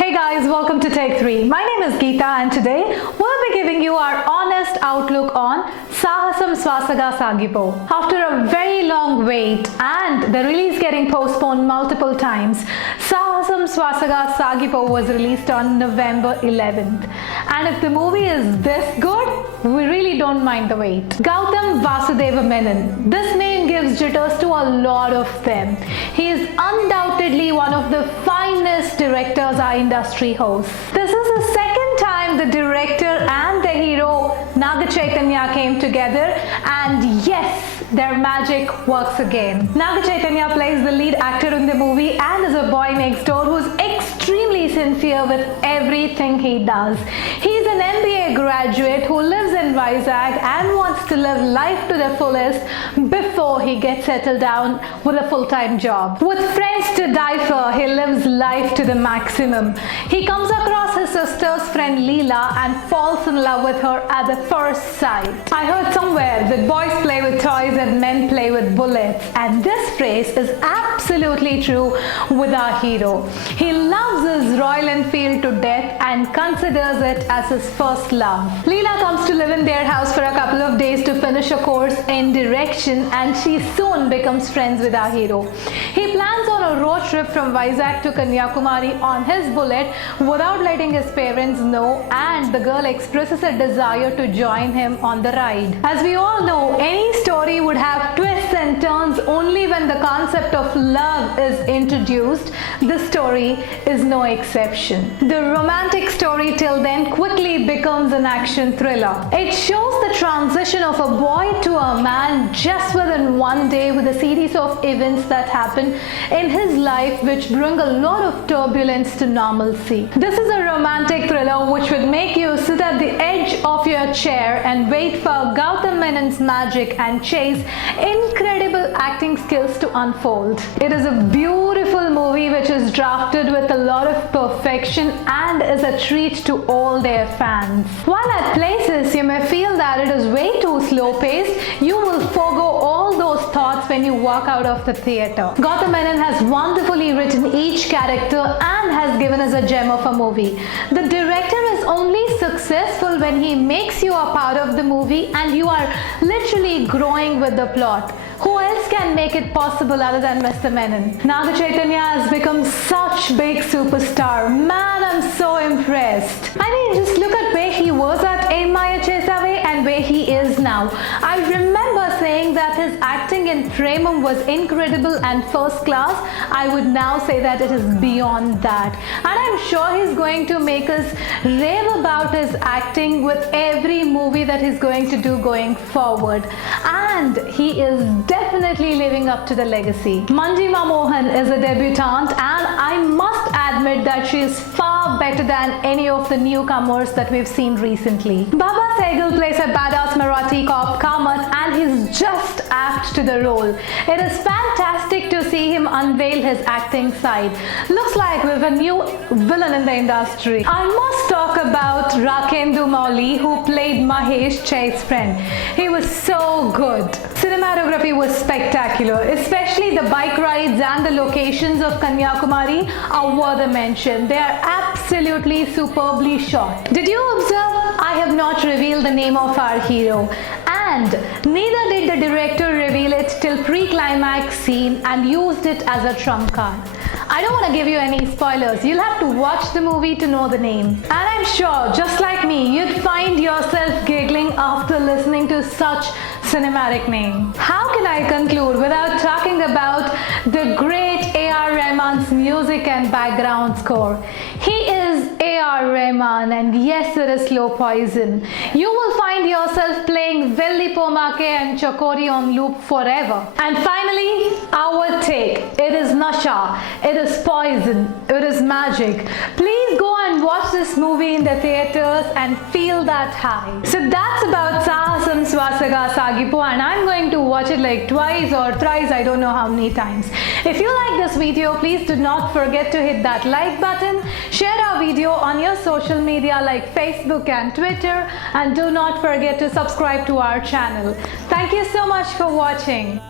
Hey guys, welcome to Take 3. My name is Geeta and today we'll be giving you our honest outlook on Sahasam Swasaga Sagipo. After a very long wait and the release getting postponed multiple times, Sahasam Swasaga Sagipo was released on November 11th. And if the movie is this good, we really don't mind the wait. Gautam Vasudeva Menon. This name gives jitters to a lot of them. He is undoubtedly one of the finest directors our industry hosts. This is the second time the director and the hero Naga Chaitanya came together, and yes, their magic works again. Naga Chaitanya plays the lead actor in the movie and is a boy next door who's extremely sincere with everything he does. He's an MBA graduate who lives in Vizag and wants to live life to the fullest before he gets settled down with a full-time job. With friends to die for, he lives life to the maximum. He comes across his sister's friend Leela and falls in love with her at the first sight. I heard somewhere that boys play with toys and men play with bullets, and this phrase is absolutely true with our hero. He loves his Royal Enfield to death and considers it as his first love. Leela comes to live in their house for a couple of days to finish a course in direction, and she soon becomes friends with our hero. He plans on a road trip from Vizag to Kanyakumari on his bullet without letting his parents know, and the girl expresses a desire to join him on the ride. As we all know, any story would have twists and turns only when the concept of love is introduced. This story is no exception. The romantic story till then quickly becomes an action thriller. It shows the transition of a boy to a man just within one day, with a series of events that happen in his life which bring a lot of turbulence to normalcy. This is a romantic thriller which would make you sit at the edge of your chair and wait for Gautam Menon's magic and Chase incredible acting skills to unfold. It is a beautiful movie which is drafted with a lot of perfection and is a treat to all their fans. While at places you may feel that it is way too slow paced, you will forego all those thoughts when you walk out of the theatre. Gautam Menon has wonderfully written each character and has given us a gem of a movie. The director is only successful when he makes you a part of the movie and you are literally growing with the plot. Who else can make it possible other than Mr. Menon? Naga Chaitanya has become such big superstar. Man, I'm so impressed. I mean, just look at where he was at In Maya Chesave and where he is now. I remember saying that his acting in Premam was incredible and first class. I would now say that it is beyond that. And I'm sure he's going to make us rave about his acting with every movie that he's going to do going forward. And he is definitely living up to the legacy. Manjima Mohan is a debutante, and I must admit that she is far better than any of the newcomers that we've seen recently. Baba Sehgal plays a badass Marathi cop Kamath, and he's just apt to the role. It is fantastic to see him unveil his acting side. Looks like we have a new villain in the industry. I must talk about Rakendu Mauli, who played Mahesh, Chase's friend. He was so good. Cinematography was spectacular, especially the bike rides and the locations of Kanyakumari are worth a mention. They are absolutely superbly shot. Did you observe? I have not revealed the name of our hero, and neither did the director reveal it till pre-climax scene and used it as a trump card. I don't want to give you any spoilers. You'll have to watch the movie to know the name. And I'm sure, just like me, you'd find yourself giggling after listening to such cinematic name. How can I conclude without talking about the great A.R. Rahman's music and background score? He is A.R. Rahman, and yes, it is slow poison. You will find yourself playing Velli Pomake and Chakori on loop forever. And finally, our take. It is Nasha. It is poison. It is magic. Please go and watch this movie in the theaters and feel that high. So that's about Sahasam Swasaga Sagipo, and I'm going to watch it like twice or thrice, I don't know how many times. If you like this video, please do not forget to hit that like button, share our video on your social media like Facebook and Twitter, and do not forget to subscribe to our channel. Thank you so much for watching.